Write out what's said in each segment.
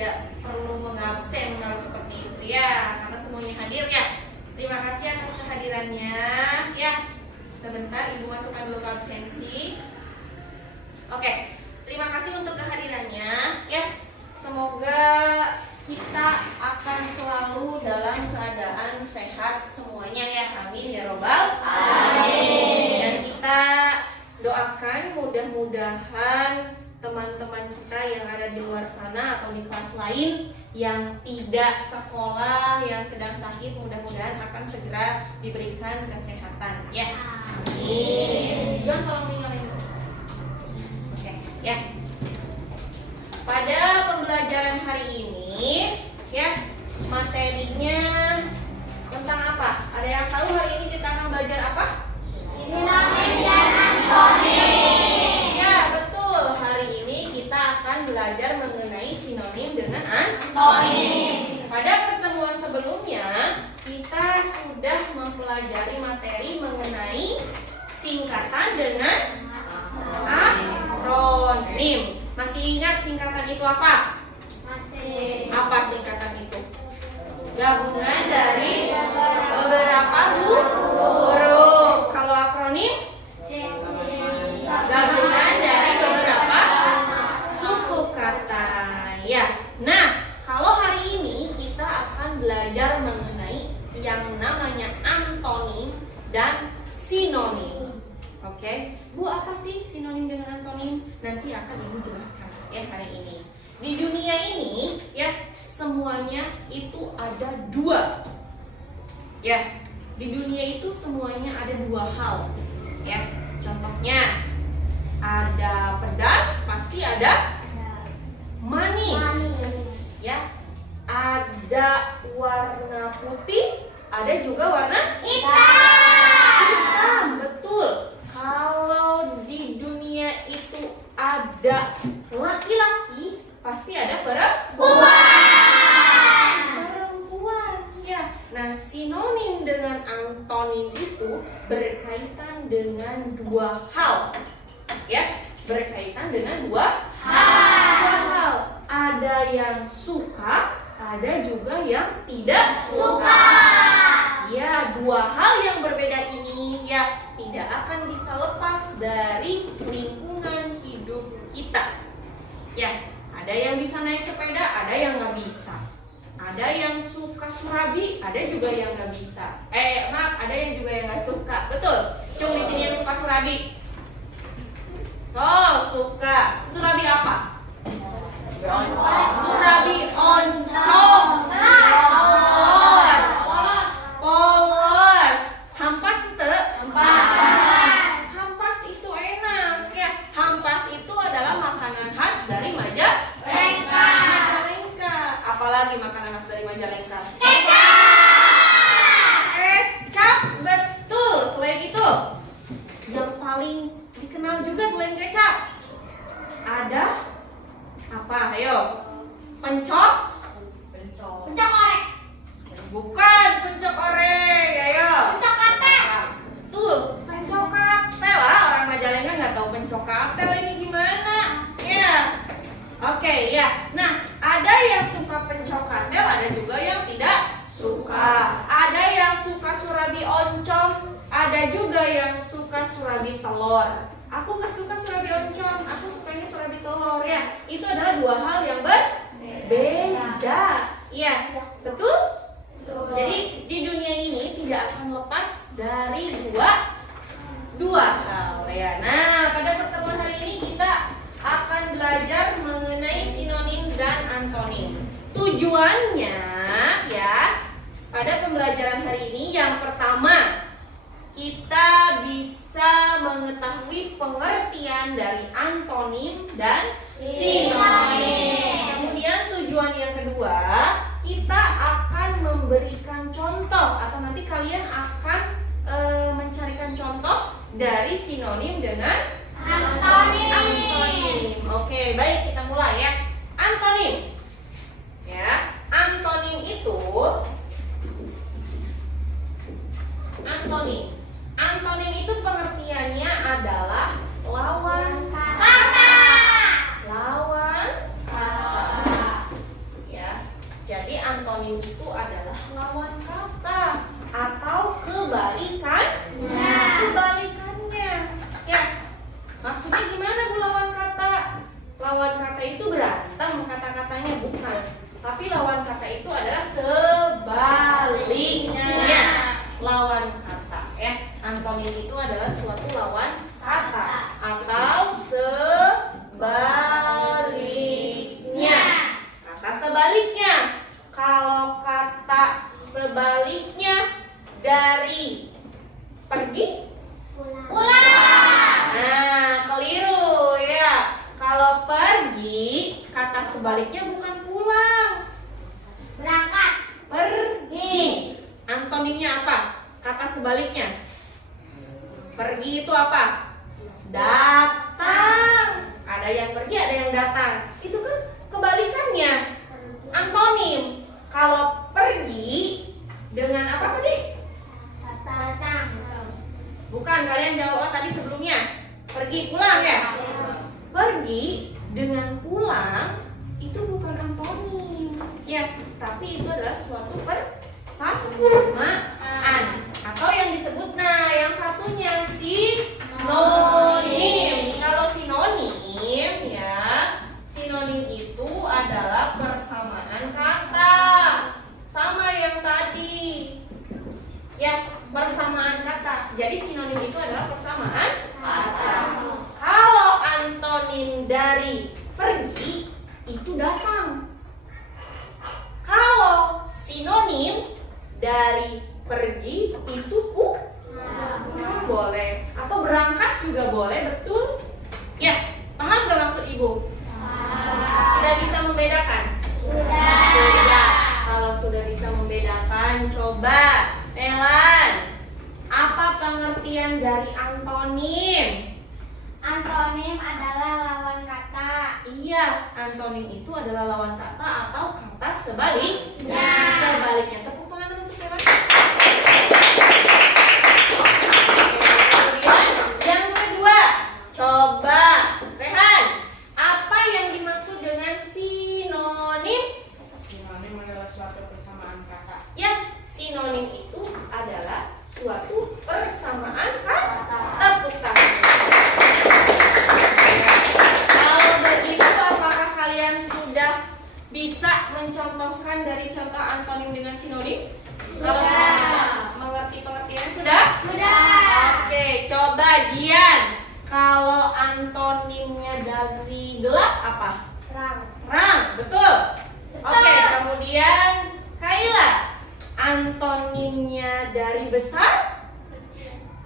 tidak perlu mengabsen kalau seperti itu ya, karena semuanya hadir ya. Terima kasih atas kehadirannya ya. Sebentar Ibu masukkan dulu ke absensi. Oke, terima kasih untuk kehadirannya ya. Semoga kita akan selalu dalam keadaan sehat semuanya ya. Amin ya robbal alamin. Dan kita doakan mudah-mudahan teman-teman kita yang ada di luar sana atau di kelas lain yang tidak sekolah, yang sedang sakit, mudah-mudahan akan segera diberikan kesehatan ya. Amin. John tolong tinggalin dulu. Oke ya. Pada pembelajaran hari ini ya, materinya tentang apa? Ada yang tahu hari ini kita akan belajar apa? Sinonim dan antonim. Ya betul, hari ini kita akan belajar mengenai sinonim dengan Antonim. Pada pertemuan sebelumnya kita sudah mempelajari materi mengenai singkatan dengan akronim. Masih ingat singkatan itu apa? Masih. Apa singkatan itu? Gabungan dari beberapa huruf. Kalau akronim? Gabungan dari beberapa suku kata. Ya. Nah, kalau hari ini kita akan belajar mengenai yang namanya antonim dan sinonim. Oke, Bu, apa sih sinonim dengan antonim? Nanti akan Ibu jelaskan ya hari ini. Di dunia ini ya, semuanya itu ada dua. Ya, di dunia itu semuanya ada dua hal. Ya, contohnya ada pedas, pasti ada manis. Ya, ada warna putih, ada juga warna hitam. Betul. Kalau di dunia itu ada laki-laki, pasti ada perempuan. Ya. Nah, sinonim dengan antonim itu berkaitan dengan dua hal. Ya, berkaitan dengan dua hal. Ada yang suka, ada juga yang tidak Suka. Ya, dua hal yang berbeda ini ya tidak akan bisa lepas dari lingkungan hidup kita. Ya, ada yang bisa naik sepeda, ada yang nggak bisa. Ada yang suka surabi, ada juga yang nggak bisa. Ada yang juga yang nggak suka. Betul. Cung di sini yang suka surabi. Oh, suka. Surabi apa? Surabi oncom. Polos. Hampas itu? Hampas itu enak ya. Hampas itu adalah makanan khas dari Majalengka. Apalagi makanan khas dari Majalengka? Kecap, betul. Selain itu, yang paling dikenal juga selain kecap, ada apa? Ayo. Pencok orek. Bukan pencok orek, ayo. Pencok katel. Betul, pencok katel lah. Orang Majalengka nggak tahu pencok katel ini gimana? Ya, oke ya. Nah, ada yang suka pencok katel, ada juga yang tidak suka. Ada yang suka surabi oncom, ada juga yang suka surabi telur. Aku nggak suka surabi oncom, aku sukanya surabi telur ya. Itu adalah dua hal yang berbeda. Iya, betul? Jadi di dunia ini tidak akan lepas dari dua hal ya. Nah, pada pertemuan hari ini kita akan belajar mengenai sinonim dan antonim. Tujuannya ya, pada pembelajaran hari ini yang pertama, kita bisa mengetahui pengertian dari antonim dan sinonim. Kemudian tujuan yang kedua, kita akan memberikan contoh atau nanti kalian akan mencarikan contoh dari sinonim dengan antonim. Oke, baik, kita mulai ya. Antonim. Ya, antonim itu Antonim itu pengertiannya adalah lawan kata. Lawan kata. kata itu berantem kata-katanya, bukan. Tapi lawan kata itu adalah sebaliknya. Lawan kata ya. Antonim itu adalah suatu lawan kata atau sebaliknya. Kata sebaliknya. Kalau kata sebaliknya dari pergi, Pulang. nah keliru ya. Kalau pergi, kata sebaliknya bukan pulang. Berangkat. Pergi. Antonimnya apa? Kata sebaliknya. Pergi itu apa? Datang. Ada yang pergi, ada yang datang. Itu kan kebalikannya. Antonim. Kalau pergi dengan apa tadi? Datang. Bukan, kalian jawab tadi sebelumnya. Pergi, pulang ya? Pergi dengan pulang itu bukan antonim. Ya, tapi itu adalah suatu persamaan atau yang disebut yang satunya sinonim. Kalau sinonim ya, sinonim itu adalah persamaan kata. Sama yang tadi. Ya, persamaan kata. Jadi sinonim itu adalah persamaan kata. Kalau antonim dari pergi itu datang. Kalau sinonim dari pergi itu pulang boleh atau berangkat juga boleh, betul? Ya, paham gak maksud ibu? Sudah bisa membedakan? Sudah. Kalau sudah bisa membedakan, coba Melan, apa pengertian dari antonim? Antonim adalah lawan kata. Iya, antonim itu adalah lawan kata atau kata sebaliknya. Sebaliknya. Tepuk tangan dulu untuk Melan. Kemudian yang kedua, coba Rehan, apa yang dimaksud dengan sinonim? Sinonim adalah suatu persamaan kata. Ya, sinonim itu adalah suatu persamaan kata. Tepuk tangan. Kalau begitu, apakah kalian sudah bisa mencontohkan dari contoh antonim dengan sinonim? Kalau sudah bisa mengerti pengertiannya, sudah? Oke, coba Jian. Kalau antonimnya dari gelap apa? Terang, betul? Oke, kemudian Kaila. Antonimnya dari besar?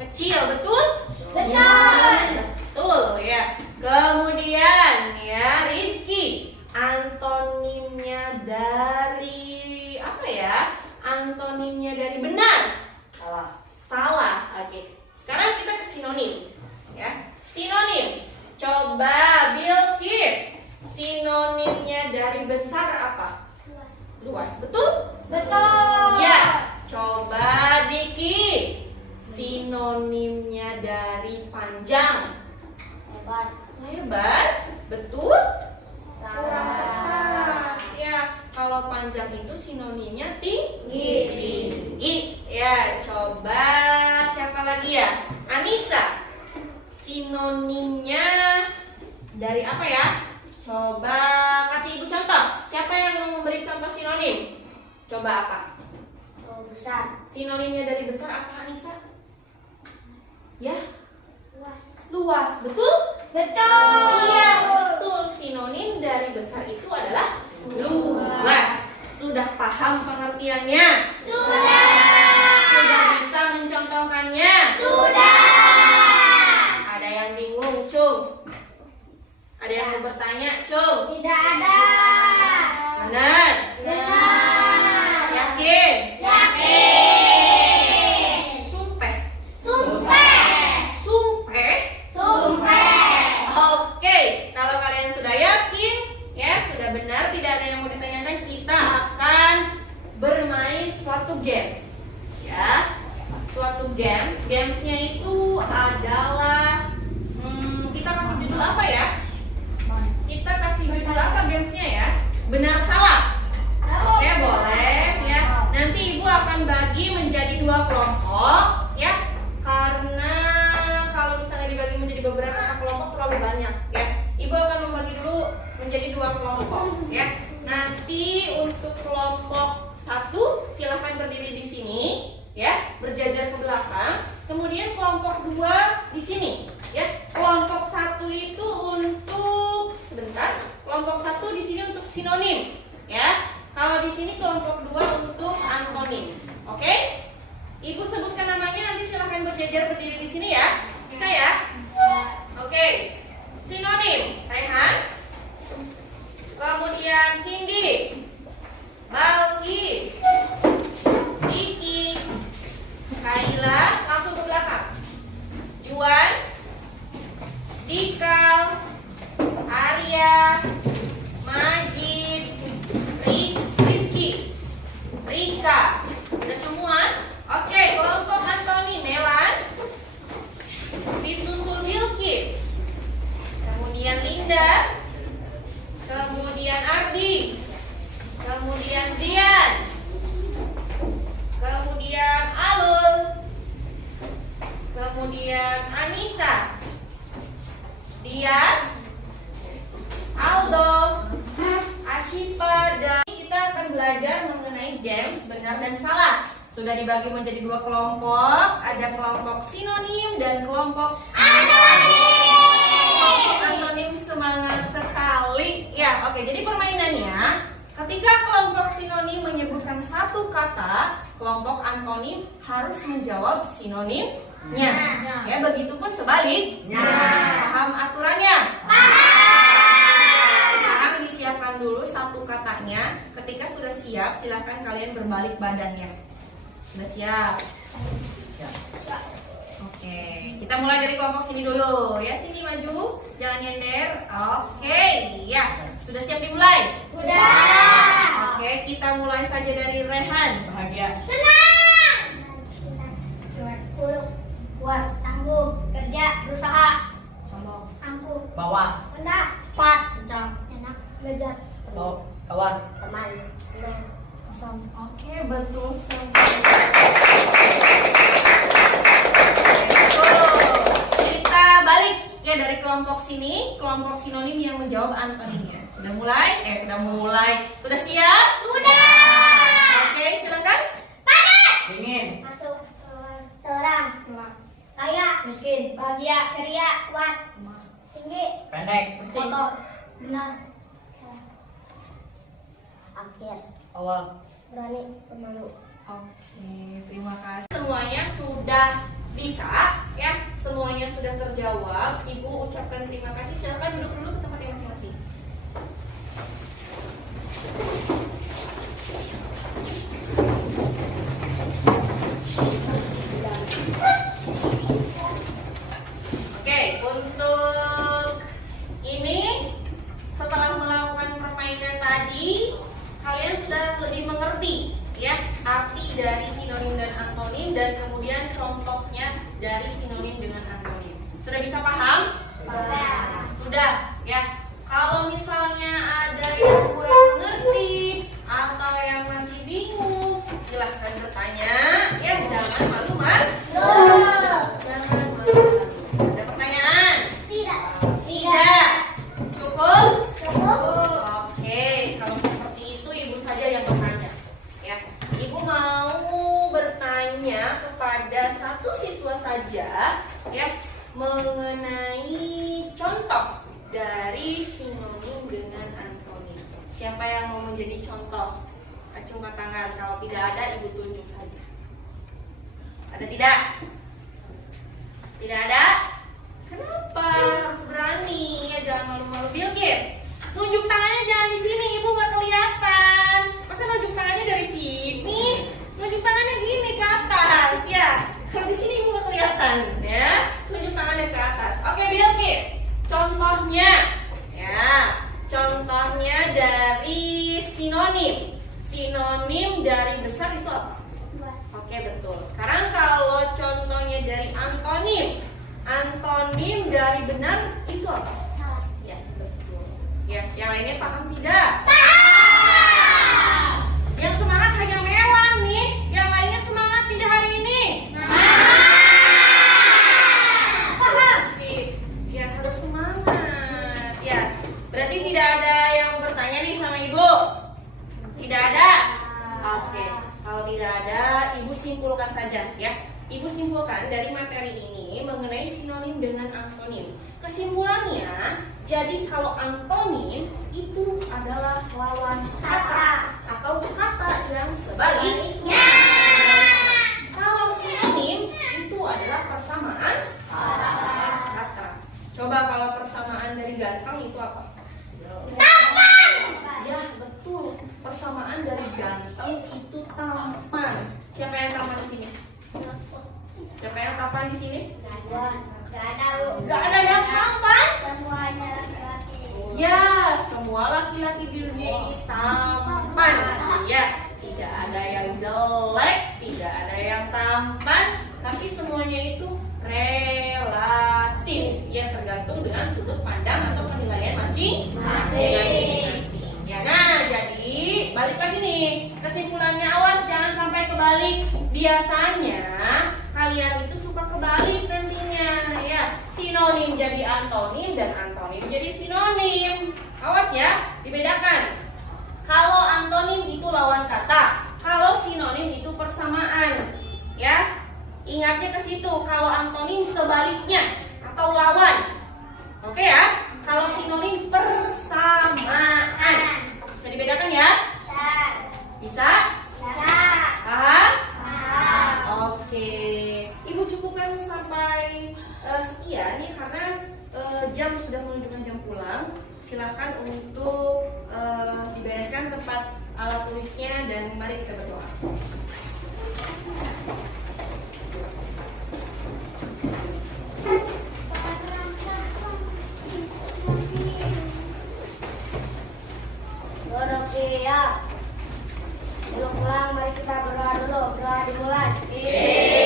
Kecil, betul? Betul. Ya, betul ya. Kemudian ya Rizky, antonimnya dari apa ya? Antonimnya dari benar? Salah. Oke. Sekarang kita ke sinonim. Ya, sinonim. Coba Bilkis, sinonimnya dari besar apa? Luas, betul? Betul. Ya, coba Diki, sinonimnya dari panjang? Hebat. Lebar, betul? Salah. Ya, kalau panjang itu sinonimnya Tinggi. tinggi. Ya, coba siapa lagi ya? Anissa, sinonimnya dari apa ya? Coba kasih ibu contoh. Siapa yang mau memberi contoh sinonim? Coba apa? Besar. Sinonimnya dari besar apa, Anissa? Ya, Luas. luas, betul? Betul. Iya, betul. Sinonim dari besar itu adalah luas. Sudah paham pengertiannya? Sudah. Sudah bisa mencontohkannya? Sudah. Ada yang bingung, Cung? Ada yang mau bertanya, Cung? Tidak ada. Benar? Benar. Yakin? Yakin. Sumpah? Sumpah. Sumpah? Sumpah. Oke, kalau kalian sudah yakin, ya sudah benar, tidak ada yang mau ditanyakan, kita akan bermain suatu games, ya, suatu games. Gamesnya itu adalah, kita kasih judul apa ya? Kita kasih judul apa gamesnya ya? Benar salah. Oke, boleh ya. Nanti ibu akan bagi menjadi 2 kelompok, ya, karena kalau misalnya dibagi menjadi beberapa kelompok terlalu banyak, ya. Ibu akan membagi dulu menjadi 2 kelompok ya. Nanti untuk kelompok 1 silahkan berdiri di sini ya, berjajar ke belakang. Kemudian kelompok 2 di sini ya. Kelompok 1 itu untuk kelompok 1 di sini untuk sinonim ya. Kalau di sini kelompok 2 untuk antonim. Oke? Ibu sebutkan namanya, nanti silahkan berjajar berdiri di sini ya. Bisa ya? Oke. Sinonim, Rehan. Kemudian Cindy, Balkis, Diki, Kaila, langsung ke belakang. Juan, Dikal, Arya, Majid, Rizky, Rika. Sudah semua? Oke, kelompok Antoni, Melan, disusul Bilkis, kemudian Linda, kemudian Ardi, kemudian Zian, kemudian Alul, kemudian Anissa, Dias, Aldo, Ashifa, dan kita akan belajar mengenai games benar dan salah. Sudah dibagi menjadi 2 kelompok, ada kelompok sinonim dan kelompok anonim. Anonim semangat sekali. Ya, oke. Jadi permainannya, ketika kelompok sinonim menyebutkan satu kata, kelompok antonim harus menjawab sinonimnya. Ya, begitupun sebaliknya. Paham aturannya? Sekarang disiapkan dulu satu katanya. Ketika sudah siap, silahkan kalian berbalik badannya. Sudah siap? Oke, kita mulai dari kelompok sini dulu. Ya, sini maju, jangan nyender. Oke, ya. Sudah siap dimulai? Udah. Oke, kita mulai saja dari Rehan. Bahagia. Senang. Kuat, tangguh, kerja, berusaha. Sombong. Angkuh, Bawa. rendah, kuat, kencang, enak, lezat, Kawan. teman, tenang, kosong. Oke, betul sekali. Kita balik ya dari kelompok sini, kelompok sinonim yang menjawab antonimnya. Sudah mulai? Sudah siap? Sudah. Oke, silakan. Panas. Dingin. Masuk, keluar, terang, kaya, miskin, bahagia, ceria, kuat, tinggi, Pendek. kotor, benar, salah, akhir, Awal. berani, pemalu. Oke, terima kasih. Semuanya sudah bisa ya, semuanya sudah terjawab. Ibu ucapkan terima kasih. Silakan duduk dulu ke tempatnya masing-masing. Oke, untuk ini setelah melakukan permainan tadi, kalian sudah lebih mengerti ya arti dari sinonim dan antonim, dan kemudian contohnya dari sinonim dengan antonim. Sudah bisa paham? Sudah ya. Kalau misalnya ada yang kurang mengerti atau yang masih bingung, silahkan bertanya ya, jangan malu-malu. Jangan malu-malu. Ada pertanyaan? Tidak. Cukup? Oke, kalau seperti itu ibu saja yang bertanya ya. Ibu mau bertanya kepada satu siswa saja ya, mengenai contoh dari sinonim dengan antonim. Siapa yang mau menjadi contoh? Acungkan tangan. Kalau tidak ada, ibu tunjuk saja. Ada tidak? Tidak ada? Kenapa? Harus berani ya, jangan malu-malu. Bilkis, nunjuk tangannya jangan di sini, ibu nggak kelihatan. Masa nunjuk tangannya dari sini? Nunjuk tangannya gini ke atas ya. Kalau di sini ibu nggak kelihatan ya. Nunjuk tangannya ke atas. Oke, Bilkis, contohnya ya. Contohnya dari sinonim. Sinonim dari besar itu apa? Oke, betul. Sekarang kalau contohnya dari antonim. Antonim dari benar itu apa? Ya, betul. Ya, yang lainnya paham tidak? Paham. Yang semangat hanya Melan nih. Yang lainnya semangat tidak hari ini? Paham. Ya, harus semangat. Ya, berarti tidak ada yang simpulkan saja ya. Ibu simpulkan dari materi ini mengenai sinonim dengan antonim. Kesimpulannya, jadi kalau antonim itu adalah lawan kata atau kata yang sebaliknya. Kalau sinonim itu adalah persamaan kata. Coba kalau persamaan dari ganteng itu apa? Tampan. Ya, betul. Persamaan dari ganteng itu tampan. Siapa yang tampan di sini? Siapa yang tampan di sini? Gak ada, Bu. Gak ada yang tampan. Semuanya laki-laki. Ya, semua laki-laki di dunia ini tampan. Ya, tidak ada yang jelek, tidak ada yang tampan, tapi semuanya itu relatif. Ya, tergantung dengan sudut pandang atau penilaian masing-masing. Ya, nah, jadi balik lagi nih. Kesimpulannya, awas jangan sampai kebalik. Biasanya kalian itu suka kebalik nantinya, ya. Sinonim jadi antonim dan antonim jadi sinonim. Awas ya, dibedakan. Kalau antonim itu lawan kata, kalau sinonim itu persamaan, ya. Ingatnya ke situ. Kalau antonim sebaliknya atau lawan. Oke ya. Kalau sinonim persamaan. Bisa dibedakan ya? Bisa? Paham? Oke. Ibu cukupkan sampai sekian ya, karena jam sudah menunjukkan jam pulang. Silakan untuk dibereskan tempat alat tulisnya dan mari kita berdoa. Ya. Belum pulang, mari kita berdoa dulu. Berdoa dimulai.